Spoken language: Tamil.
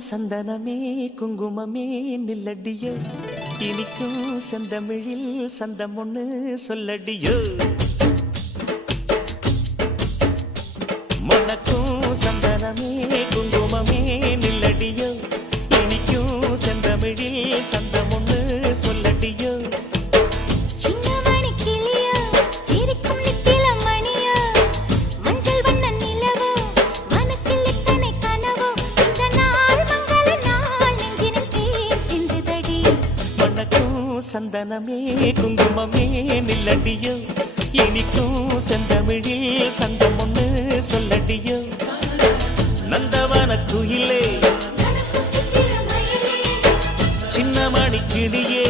சந்தனமே குங்குமமே நில்லடியோ இனிக்கும் செந்தமிழில் சந்தம் ஒண்ணு சொல்லடியோ மணக்கும் சந்தனமே குங்குமமே நில்லடியோ இனிக்கும் செந்தமிழில் சந்தம் ஒண்ணு சொல்லடியோ சந்தனமே குங்குமமே நில்லடியோ இனிக்கும் செந்தமிழில் சந்தம் ஒண்ணு சொல்லடியோ நந்தவன குயிலே சின்னமணி கிளியே